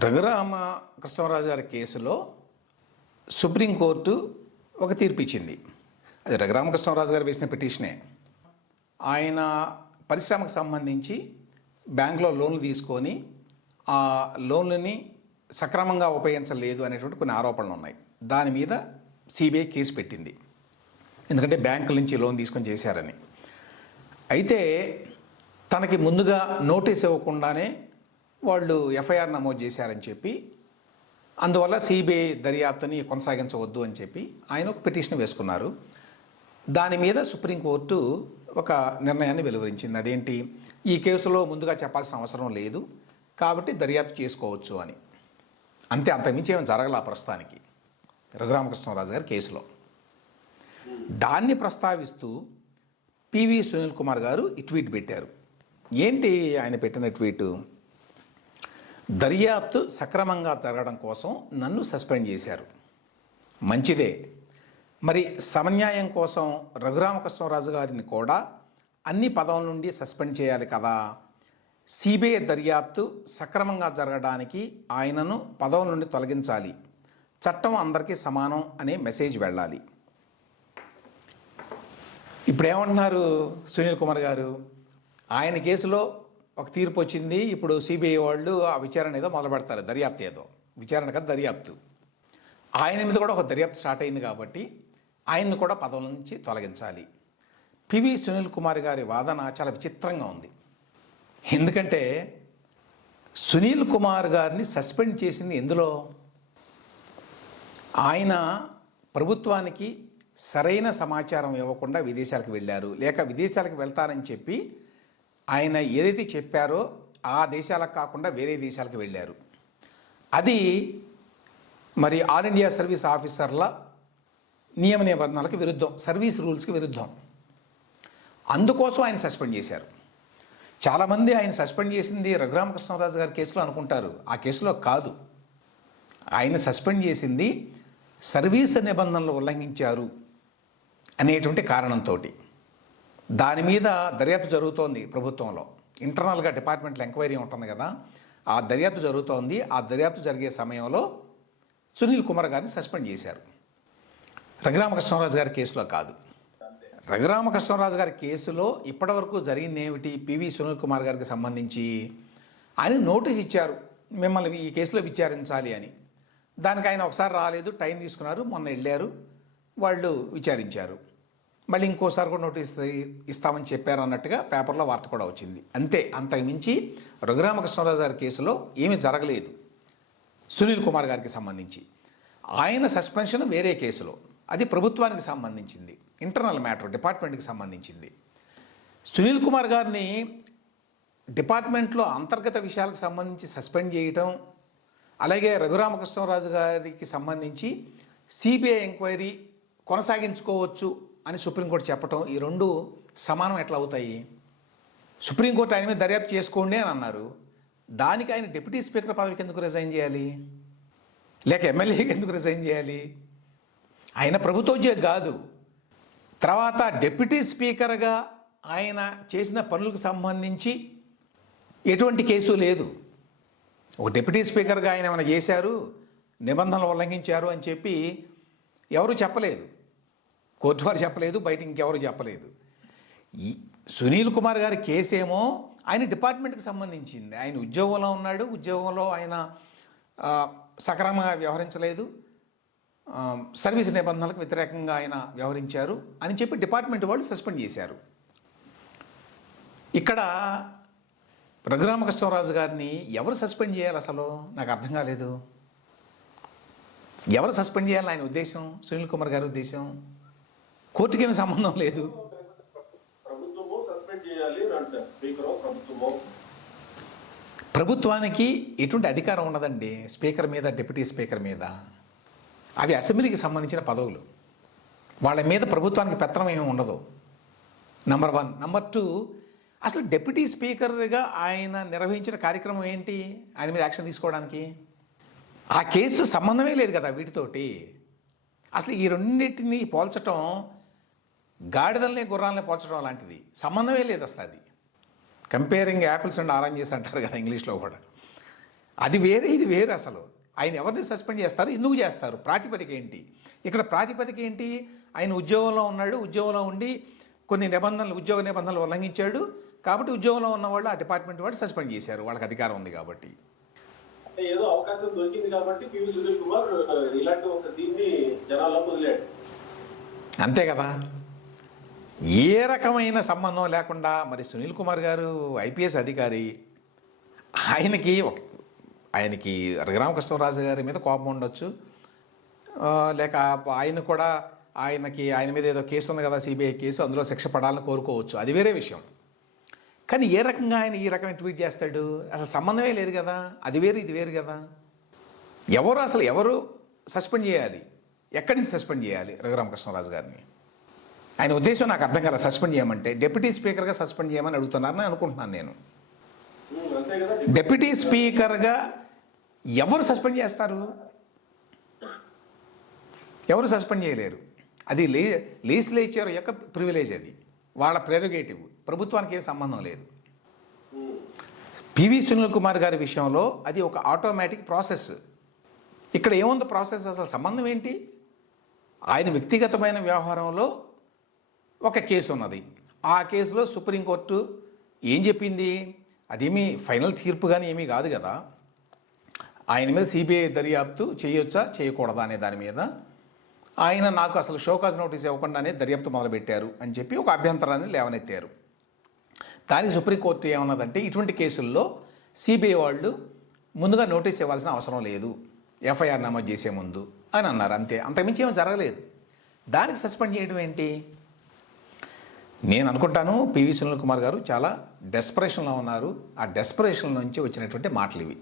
రఘురామ కృష్ణరాజు గారి కేసులో సుప్రీంకోర్టు ఒక తీర్పు ఇచ్చింది. అది రఘురామకృష్ణరాజు గారు వేసిన పిటిషనే. ఆయన పరిశ్రమకు సంబంధించి బ్యాంకులో లోన్లు తీసుకొని ఆ లోన్లని సక్రమంగా ఉపయోగించలేదు అనేటువంటి కొన్ని ఆరోపణలు ఉన్నాయి. దాని మీద సిబిఐ కేసు పెట్టింది, ఎందుకంటే బ్యాంకుల నుంచి లోన్ తీసుకొని చేశారని. అయితే తనకి ముందుగా నోటీస్ ఇవ్వకుండానే వాళ్ళు ఎఫ్ఐఆర్ నమోదు చేశారని చెప్పి, అందువల్ల సిబిఐ దర్యాప్తుని కొనసాగించవద్దు అని చెప్పి ఆయన ఒక పిటిషన్ వేసుకున్నారు. దాని మీద సుప్రీంకోర్టు ఒక నిర్ణయాన్ని వెలువరించింది. అదేంటి, ఈ కేసులో ముందుగా చెప్పాల్సిన అవసరం లేదు కాబట్టి దర్యాప్తు చేసుకోవచ్చు అని. అంతే, అంతకుమించి ఏమైనా జరగల ప్రస్తుతానికి రఘురామకృష్ణరాజు గారి కేసులో. దాన్ని ప్రస్తావిస్తూ పివి సునీల్ కుమార్ గారు ఈ ట్వీట్ పెట్టారు. ఏంటి ఆయన పెట్టిన ట్వీటు? దర్యాప్తు సక్రమంగా జరగడం కోసం నన్ను సస్పెండ్ చేశారు, మంచిదే. మరి సమన్యాయం కోసం రఘురామకృష్ణరాజు గారిని కూడా అన్ని పదవుల నుండి సస్పెండ్ చేయాలి కదా. సిబిఐ దర్యాప్తు సక్రమంగా జరగడానికి ఆయనను పదవుల నుండి తొలగించాలి. చట్టం అందరికీ సమానం అనే మెసేజ్ వెళ్ళాలి. ఇప్పుడు ఏమంటున్నారు సునీల్ కుమార్ గారు? ఆయన కేసులో ఒక తీర్పు వచ్చింది, ఇప్పుడు సిబిఐ వాళ్ళు ఆ విచారణ ఏదో మొదలు పెడతారు. దర్యాప్తు ఏదో, విచారణ కదా దర్యాప్తు. ఆయన మీద కూడా ఒక దర్యాప్తు స్టార్ట్ అయింది కాబట్టి ఆయన్ని కూడా పదవుల నుంచి తొలగించాలి. పివి సునీల్ కుమార్ గారి వాదన చాలా విచిత్రంగా ఉంది. ఎందుకంటే సునీల్ కుమార్ గారిని సస్పెండ్ చేసింది ఎందులో? ఆయన ప్రభుత్వానికి సరైన సమాచారం ఇవ్వకుండా విదేశాలకు వెళ్ళారు, లేక విదేశాలకు వెళ్తారని చెప్పి ఆయన ఏదైతే చెప్పారో ఆ దేశాలకు కాకుండా వేరే దేశాలకు వెళ్ళారు. అది మరి ఆల్ ఇండియా సర్వీస్ ఆఫీసర్ల నియమ నిబంధనలకు విరుద్ధం, సర్వీస్ రూల్స్కి విరుద్ధం. అందుకోసం ఆయన సస్పెండ్ చేశారు. చాలామంది ఆయన సస్పెండ్ చేసింది రఘురామకృష్ణరాజు గారి కేసులో అనుకుంటారు. ఆ కేసులో కాదు. ఆయన సస్పెండ్ చేసింది సర్వీస్ నిబంధనలు ఉల్లంఘించారు అనేటువంటి కారణంతో. దాని మీద దర్యాప్తు జరుగుతోంది ప్రభుత్వంలో. ఇంటర్నల్గా డిపార్ట్మెంట్లో ఎంక్వైరీ ఉంటుంది కదా, ఆ దర్యాప్తు జరుగుతోంది. ఆ దర్యాప్తు జరిగే సమయంలో సునీల్ కుమార్ గారిని సస్పెండ్ చేశారు. రఘురామకృష్ణరాజు గారి కేసులో కాదు. రఘురామకృష్ణరాజు గారి కేసులో ఇప్పటివరకు జరిగింది ఏమిటి? పివి సునీల్ కుమార్ గారికి సంబంధించి ఆయన నోటీస్ ఇచ్చారు, మిమ్మల్ని ఈ కేసులో విచారించాలి అని. దానికి ఆయన ఒకసారి రాలేదు, టైం తీసుకున్నారు, మొన్న వెళ్ళారు, వాళ్ళు విచారించారు. మళ్ళీ ఇంకోసారి కూడా నోటీస్ ఇస్తామని చెప్పారు అన్నట్టుగా పేపర్లో వార్త కూడా వచ్చింది. అంతే, అంతకు మించి రఘురామకృష్ణరాజు గారి కేసులో ఏమీ జరగలేదు. సునీల్ కుమార్ గారికి సంబంధించి ఆయన సస్పెన్షన్ వేరే కేసులో, అది ప్రభుత్వానికి సంబంధించింది, ఇంటర్నల్ మ్యాటర్, డిపార్ట్మెంట్కి సంబంధించింది. సునీల్ కుమార్ గారిని డిపార్ట్మెంట్లో అంతర్గత విషయాలకు సంబంధించి సస్పెండ్ చేయటం, అలాగే రఘురామకృష్ణరాజు గారికి సంబంధించి సిబిఐ ఎంక్వైరీ కొనసాగించుకోవచ్చు అని సుప్రీంకోర్టు చెప్పటం, ఈ రెండు సమానం ఎట్లా అవుతాయి? సుప్రీంకోర్టు ఆయన మీద దర్యాప్తు చేసుకోండి అని అన్నారు. దానికి ఆయన డిప్యూటీ స్పీకర్ పదవికి ఎందుకు రిజైన్ చేయాలి, లేక ఎమ్మెల్యేకి ఎందుకు రిజైన్ చేయాలి? ఆయన ప్రభుత్వోద్యోగి కాదు. తర్వాత డిప్యూటీ స్పీకర్గా ఆయన చేసిన పనులకు సంబంధించి ఎటువంటి కేసు లేదు. ఒక డిప్యూటీ స్పీకర్గా ఆయన ఏమైనా చేశారు, నిబంధనలు ఉల్లంఘించారు అని చెప్పి ఎవరు చెప్పలేదు. కోర్టు వారు చెప్పలేదు, బయట ఇంకెవరు చెప్పలేదు. ఈ సునీల్ కుమార్ గారి కేసేమో ఆయన డిపార్ట్మెంట్కి సంబంధించింది. ఆయన ఉద్యోగంలో ఉన్నాడు, ఉద్యోగంలో ఆయన సక్రమంగా వ్యవహరించలేదు, సర్వీస్ నిబంధనలకు వ్యతిరేకంగా ఆయన వ్యవహరించారు అని చెప్పి డిపార్ట్మెంట్ వాళ్ళు సస్పెండ్ చేశారు. ఇక్కడ రఘురామకృష్ణరాజు గారిని ఎవరు సస్పెండ్ చేయాలి అసలు? నాకు అర్థం కాలేదు. ఎవరు సస్పెండ్ చేయాలని ఆయన ఉద్దేశం, సునీల్ కుమార్ గారి ఉద్దేశం? కోర్టుకి ఏమి సంబంధం లేదు. ప్రభుత్వానికి ఎటువంటి అధికారం ఉండదండి స్పీకర్ మీద, డిప్యూటీ స్పీకర్ మీద. అవి అసెంబ్లీకి సంబంధించిన పదవులు, వాళ్ళ మీద ప్రభుత్వానికి పెత్తనం ఏమి ఉండదు. నంబర్ 1. నంబర్ 2, అసలు డిప్యూటీ స్పీకర్గా ఆయన నిర్వహించిన కార్యక్రమం ఏంటి ఆయన మీద యాక్షన్ తీసుకోవడానికి? ఆ కేసు సంబంధమే లేదు కదా వీటితోటి. అసలు ఈ రెండింటిని పోల్చటం గాడిదల్ని గుర్రాలని పోల్చడం లాంటిది, సంబంధమే లేదు అసలు. అది కంపేరింగ్ యాపిల్స్ అండ్ ఆరెంజెస్ అంటారు కదా ఇంగ్లీష్లో కూడా. అది వేరే, ఇది వేరే. అసలు ఆయన ఎవరిని సస్పెండ్ చేస్తారు, ఎందుకు చేస్తారు, ప్రాతిపదిక ఏంటి? ఇక్కడ ప్రాతిపదిక ఏంటి? ఆయన ఉద్యోగంలో ఉన్నాడు, ఉద్యోగంలో ఉండి కొన్ని నిబంధనలు, ఉద్యోగ నిబంధనలు ఉల్లంఘించాడు కాబట్టి ఉద్యోగంలో ఉన్నవాళ్ళు ఆ డిపార్ట్మెంట్ వాళ్ళు సస్పెండ్ చేశారు, వాళ్ళకి అధికారం ఉంది కాబట్టి. అంటే ఏదో అవకాశం దొరికింది కాబట్టి పివి సునీల్ కుమార్ ఇలాంటి ఒక దీన్ని జనాల్లో వదిలాడు. అంతే కదా. ఏ రకమైన సంబంధం లేకుండా మరి సునీల్ కుమార్ గారు ఐపీఎస్ అధికారి, ఆయనకి రఘురామకృష్ణరాజు గారి మీద కోపం ఉండొచ్చు, లేక ఆయన మీద ఏదో కేసు ఉంది కదా, సిబిఐ కేసు, అందులో శిక్ష పడాలని కోరుకోవచ్చు, అది వేరే విషయం. కానీ ఏ రకంగా ఆయన ఈ రకమైన ట్వీట్ చేస్తాడు? అసలు సంబంధమే లేదు కదా, అది వేరు ఇది వేరు కదా. ఎవరు సస్పెండ్ చేయాలి, ఎక్కడి నుంచి సస్పెండ్ చేయాలి రఘురామకృష్ణరాజు గారిని? ఆయన ఉద్దేశం నాకు అర్థం కాదు. సస్పెండ్ చేయమంటే డిప్యూటీ స్పీకర్గా సస్పెండ్ చేయమని అడుగుతున్నారని అనుకుంటున్నాను నేను. డిప్యూటీ స్పీకర్గా ఎవరు సస్పెండ్ చేస్తారు? ఎవరు సస్పెండ్ చేయలేరు. అది లెజిస్లేచర్ యొక్క ప్రివిలేజ్, అది వాళ్ళ ప్రెరోగేటివ్, ప్రభుత్వానికి ఏం సంబంధం లేదు. పివి సునీల్ కుమార్ గారి విషయంలో అది ఒక ఆటోమేటిక్ ప్రాసెస్. ఇక్కడ ఏముంది ప్రాసెస్, అసలు సంబంధం ఏంటి? ఆయన వ్యక్తిగతమైన వ్యవహారంలో ఒక కేసు ఉన్నది, ఆ కేసులో సుప్రీంకోర్టు ఏం చెప్పింది? అదేమీ ఫైనల్ తీర్పు కానీ ఏమీ కాదు కదా. ఆయన మీద సిబిఐ దర్యాప్తు చేయొచ్చా చేయకూడదా అనే దాని మీద ఆయన నాకు అసలు షోకాజ్ నోటీస్ ఇవ్వకుండానే దర్యాప్తు మొదలుపెట్టారు అని చెప్పి ఒక అభ్యంతరాన్ని లేవనెత్తారు. దానికి సుప్రీంకోర్టు ఏమన్నదంటే, ఇటువంటి కేసుల్లో సిబిఐ వాళ్ళు ముందుగా నోటీస్ ఇవ్వాల్సిన అవసరం లేదు, ఎఫ్ఐఆర్ నమోదు చేసే ముందు అని అన్నారు. అంతే, అంతకుమించి ఏమీ జరగలేదు. దానికి సస్పెండ్ చేయడం ఏంటి? నేను అనుకుంటాను పివి సునీల్ కుమార్ గారు చాలా డెస్పరేషన్లో ఉన్నారు. ఆ డెస్పరేషన్ నుంచి వచ్చినటువంటి మాటలు ఇవి.